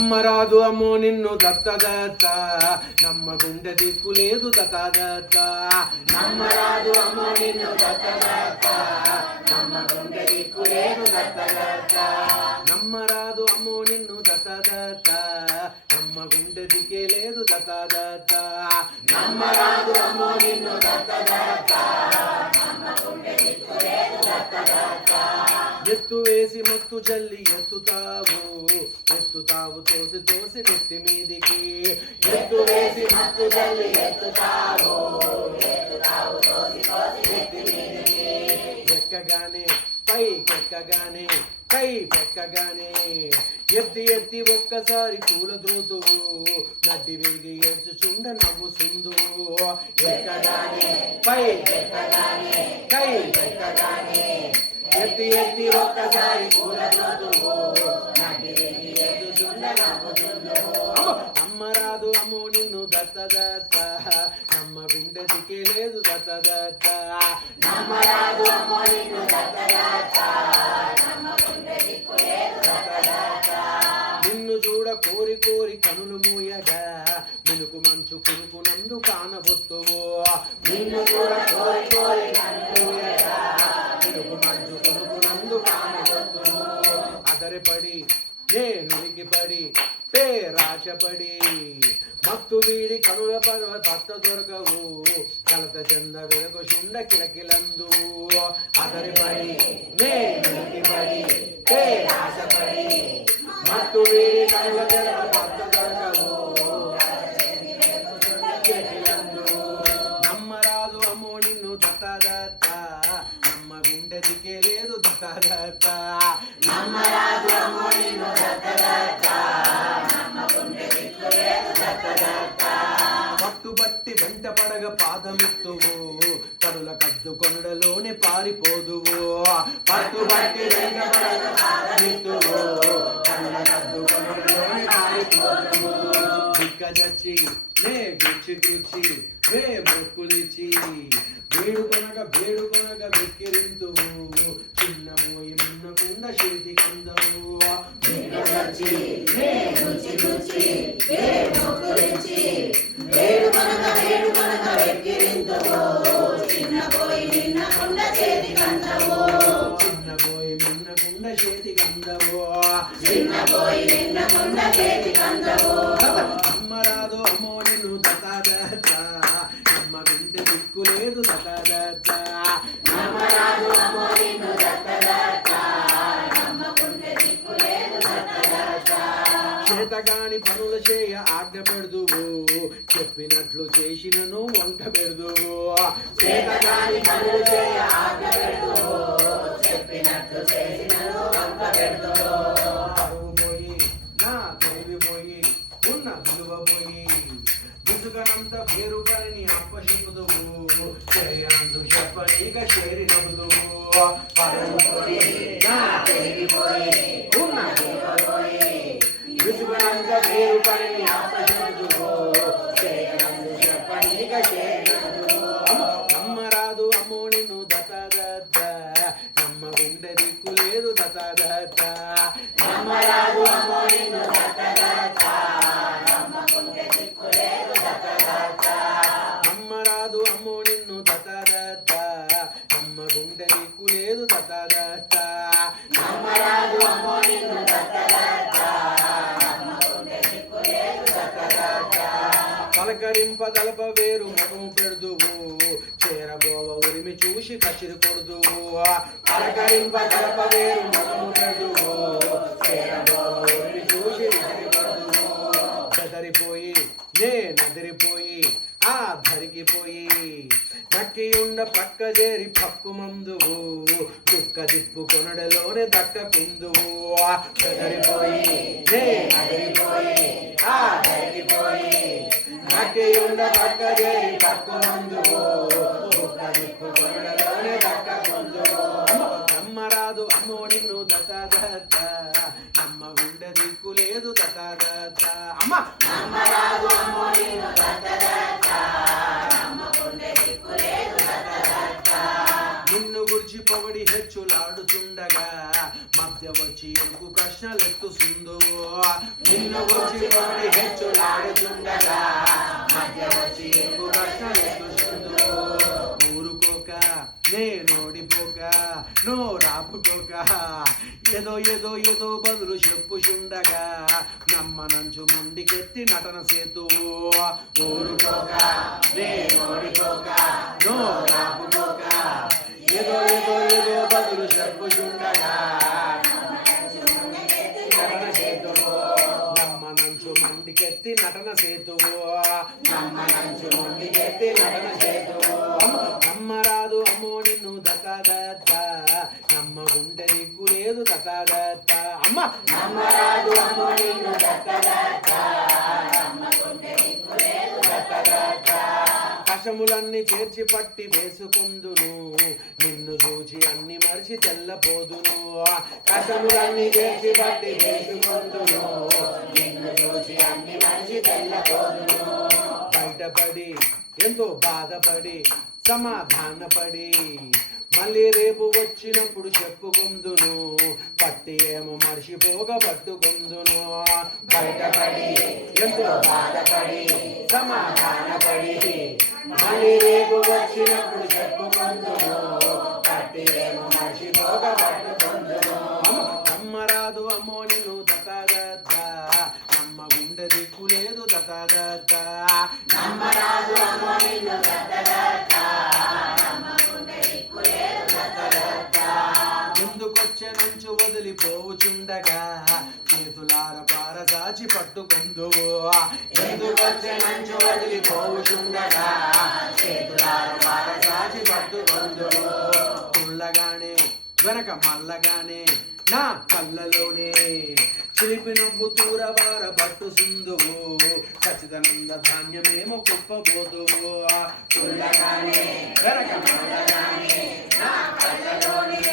నమ్మరాదు అమ్మో నిన్ను దత్త నమ్మ గుండె దిక్కు లేదు దత్త నమ్మరాదు అమ్మో నిన్ను దత్త నమ్మ గుండె దిక్కు లేదు దత్త నమ్మరాదు అమ్మో నిన్ను దత్త నమ్మ గుండె దిక్కే లేదు దత్త నమ్మరాదు అమ్మో నిన్ను దత్త నమ్మ గుండె దిక్కు లేదు దత్త ఎత్తు వేసి మత్తు జల్లి ఎత్తుతావు తోసి తోసి నెత్తి మీదికి ఎత్తు వేసి మత్తు జల్లి ఎత్తుతావు తోసి తోసి నెత్తి మీదికి ఎక్కగానే పైకెక్కగానే కై పెక్కగానే ఎత్తి ఎత్తి ఒక్కసారి కూల ద్రోతువు నడ్డి విరిగి ఎడ్చుచుండ నవ్వుసుందువు ఎక్కగానే పైకెక్కగానే కై పెక్కగానే ఎత్తి ఎత్తి ఒక్కసారి కూలద్రోతువు నడ్డి విరిగి ఎడ్చుచుండ నవ్వుసుందువు నమ్మరాదు అమ్మో నిన్ను దత్త నమ్మ గుండె దిక్కే లేదు దత్త నమ్మరాదు అమ్మో నిన్ను దత్త నిన్ను చూడ కోరి కోరి కనులు మూయగా మెనుకు మంచు కురుకునందు కానబొత్తువో నిన్ను చూడ కోరి కోరి కనులు మూయగా మెనుకు మంచు కురుకునందు కానబొత్తువో అదరిపడి నేనునికి పడి పేరాశపడి మత్తు వీడి కనుల పర్వ తత్త దొరకవు కలత చంద వెలుగు శుండ కిలకిలందువు అదరిపడి నేనునికి పడి పేరాశపడి మత్తు వీడి కనుల పర్వ తత్త దొరకవు కిలకిలందువు నమ్మరాదు అమ్మో నిన్ను దత్త నమ్మ గుండె దిక్కే లేదు దత్త నమ్మరాదు అమ్మో నిన్ను దత్త పట్టుబట్టి వెంట పడగ పాదమిత్తువు కనుల కద్దు కొనడలోనే పారిపోదువు పట్టుబట్టి వెంట పడగ పాదమిత్తువు కనుల కద్దు కొనడలోనే పారిపోదువు దిక్కజచ్చి నే గుచ్చి గుచ్చి నే మొక్కులిచి వేడుకొనక వెక్కిరింతువు చిన్న మోయి మున్నకుండా చేతి కందవు దిక్కజచ్చి నే గుచ్చి గుచ్చి నే మొక్కులిచి వేడుకొనక వెక్కిరింతువు చిన్న మోయి మున్నకుండా చేతి కందవు చిన్న మోయి మున్నకుండా చేతి కందవు చిన్న మోయి మున్నకుండా చేతి కందవు నమ్మరాదు అమ్మో నిన్ను దత్త నమ్మ గుండె దిక్కు లేదు దత్త నమ్మరాదు అమ్మో నిన్ను దత్త నమ్మ గుండె దిక్కు లేదు దత్త చేతగాని పనులు చేయ ఆజ్ఞ పెడుదువు చెప్పినట్లు చేసినను వంక పెడుదువు చేతగాని పనులు చేయ ఆజ్ఞ పెడుదువు చెప్పినట్లు చేసినను వంక పెడుదువు పరువు పోయి నా తెలివి పోయి ఉన్న విలువ పోయి విసుగనంత పేరు పని అప్పచెప్పుదువు చేయందు చెప్పనీక చేరి నవ్వుదువు పరువు పోయి నా తెలివి పోయి ఉన్న విలువ పోయి విసుగనంత పేరు పని అప్పచెప్పుదువు చేయందు చెప్పనీక చేరి నవ్వుదువు నమ్మరాదు అమ్మో నిన్ను దత్త నమ్మ గుండె దిక్కు లేదు దత్త నమ్మరాదు అమ్మో నిన్ను దత్త నమ్మ గుండె దిక్కు లేదు దత్త నమ్మరాదు అమ్మో నిన్ను దత్త నమ్మ గుండె దిక్కు లేదు దత్త నమ్మరాదు అమ్మో నిన్ను దత్త నమ్మ గుండె దిక్కు లేదు దత్త పలకరింప గలప వేరు ముఖము పెడుదువు చేరబోవ ఉరిమి చూసి కసిరి కొడుదువు పలకరింప గలప వేరు ముఖము పెడుదువు చేరబోవ ఉరిమి చూసి విసిరి కొడుదువు బెదరిపోయి నే నదిరిపోయి ఆ ధరికిపోయి నక్కి ఉండ పక్క చేరి పక్కు మందువు దుక్క దిప్పు కొనడలోనే దక్కకుందువు బెదరిపోయి నే నదిరిపోయి ఆ ధరికిపోయి నక్కి ఉండ పక్క చేరి పక్కు మందువు దుక్క దిప్పు కొనడలోనే దక్కకుందువు నమ్మరాదు అమ్మో నిన్ను దత్త నమ్మ గుండె దిక్కు లేదు దత్త అమ్మ నమ్మరాదు అమ్మో నిన్ను దత్త నమ్మ గుండె దిక్కు లేదు దత్త నిన్ను గురించి పొగడి హెచ్చులాడుతుండగా మధ్య వచ్చి ఎంకు ప్రశ్నలెత్తుసుందు నిన్ను గురించి వాడి హెచ్చులాడుచుండగా మధ్య వచ్చి ఎంకు ప్రశ్నలెత్తుసుందు ఊరుకోక నేనోడిపోక నో రాపుకోక ఏదో ఏదో ఏదో బదులు చెప్పుచుండగా నమ్మనంచు ముండికెత్తి నటన సేతు ఊరుకోక నేనోడిపోక నో రాపుకోక ఏదో ఏదో ఏదో బదులు చెప్పుచుండగా నమ్మనంచు ముండికెత్తి నటన సేతువు నమ్మనంచు ముండికెత్తి నటన సేతువు నమ్మరాదు అమ్మో నిన్ను దత్త నమ్మగుంటే దిక్కు లేదు దత్త అమ్మ నమ్మరాదు అమ్మో నిన్ను దత్త కషములన్నీ చేర్చి పట్టి వేసుకుందును నిన్ను చూచి అన్ని మరిచి తెల్లపోదును కషములన్నీ చేర్చి పట్టి వేసుకుందును నిన్ను చూచి అన్ని మరిచి తెల్లపోదును బయటపడి ఎంతో బాధపడి సమాధానపడి మళ్ళీ రేపు వచ్చినప్పుడు చెప్పుకుందును పట్టి ఏమో మర్చిపోగా పట్టుకుందును బయటపడి ఎంతో బాధపడి సమాధానపడి మళ్ళీ రేపు వచ్చినప్పుడు చెప్పుకుందును పట్టి ఏమో మర్చిపోగా పట్టుకుందును నమ్మరాదు అమ్మో నిన్ను దత్త నమ్మగుండె దిక్కు లేదు దత్త నమ్మరాదు అమ్మో నిన్ను దత్త ఎందుకొచ్చెనంచు వదిలిపోవుచుండగా చేతులార పారదాచి పట్టుకుందువు ఎందుకొచ్చెనంచు వదిలిపోవుచుండగా చేతులార పారదాచి పట్టుకుందువు తుల్లగానే వెనక మల్లగానే నా కళ్ళలోనే చిలిపి నవ్వు తూరబార పట్టుసుందువు సచిదానంద ధాన్యమేమో కుప్పబోదువు తుల్లగానే వెనక మల్లగానే నా కళ్ళలోనే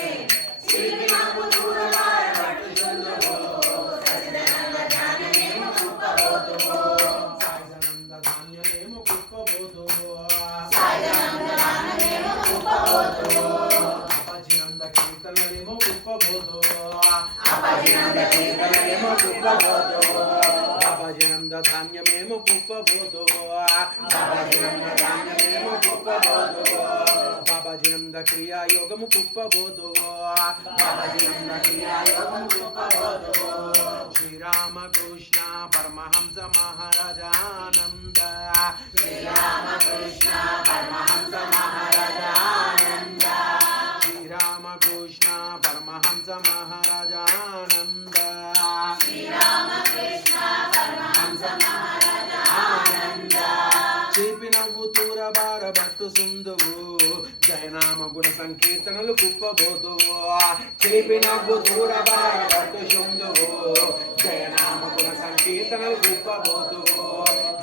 చిలిపి నవ్వు తూరబార పట్టుసుందువు సచిదానంద ధాన్యమేమో కుప్పబోదువు సచిదానంద ధాన్యమేమో కుప్పబోదువు సచిదానంద ధాన్యమేమో కుప్పబోదువు అపచినంద కీర్తనలేమో కుప్పబోదువు అపచినంద కీర్తనలేమో కుప్పబోదువు అపచినంద ధాన్యమేమో కుప్పబోదువు అపచినంద ధాన్యమేమో కుప్పబోదువు బాబాజినంద క్రియాయోగము కుప్పబోదువు బాబాజినంద క్రియాయోగము కుప్పబోదువు శ్రీరామకృష్ణ పరమహంస మహారాజానంద శ్రీరామకృష్ణ పరమహంస మహారాజానంద శ్రీరామకృష్ణ పరమహంస మహారాజానంద శ్రీరామకృష్ణ పరమహంస మహారాజానంద చేపి నవ్వు తూరబార పట్టుసుందువు జయనామ గుణ సంకీర్తనలు కుప్పబోదువు చేపి నవ్వు తూరబార పట్టుసుందువు జయనామ గుణ సంకీర్తనలు కుప్పబోదువు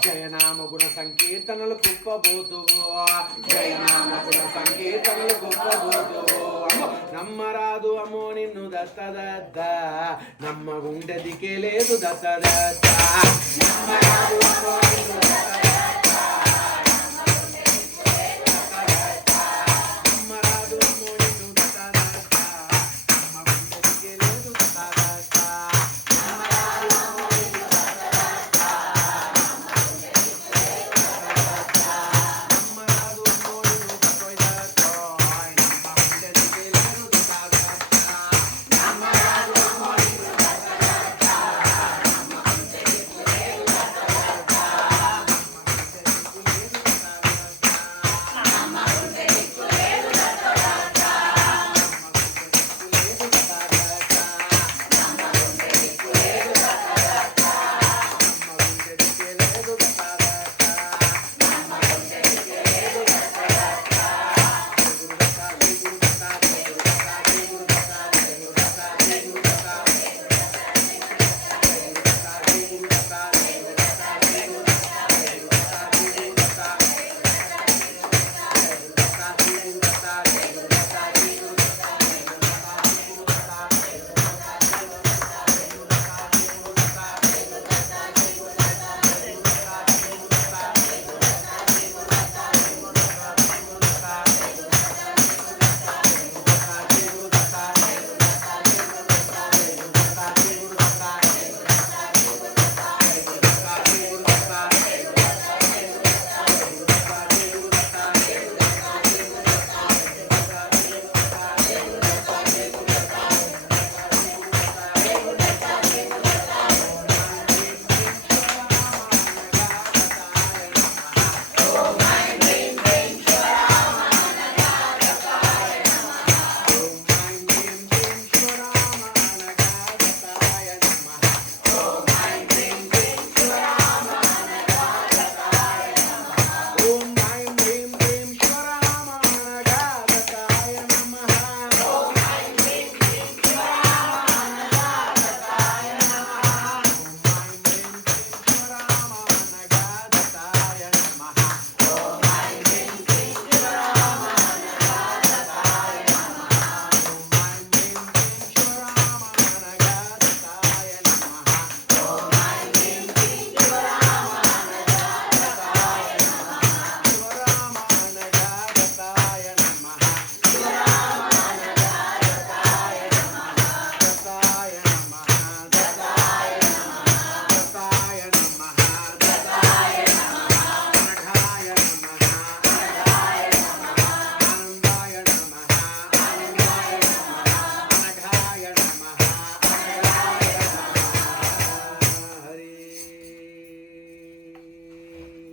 జయనామ గుణ సంకీర్తనలు కుప్పబోదువు జయనామ గుణ సంకీర్తనలు కుప్పబోదువు నమ్మరాదు అమ్మో నిన్ను దత్త నమ్మగుండె దికే లేదు దత్త నమ్మరాదు అమ్మో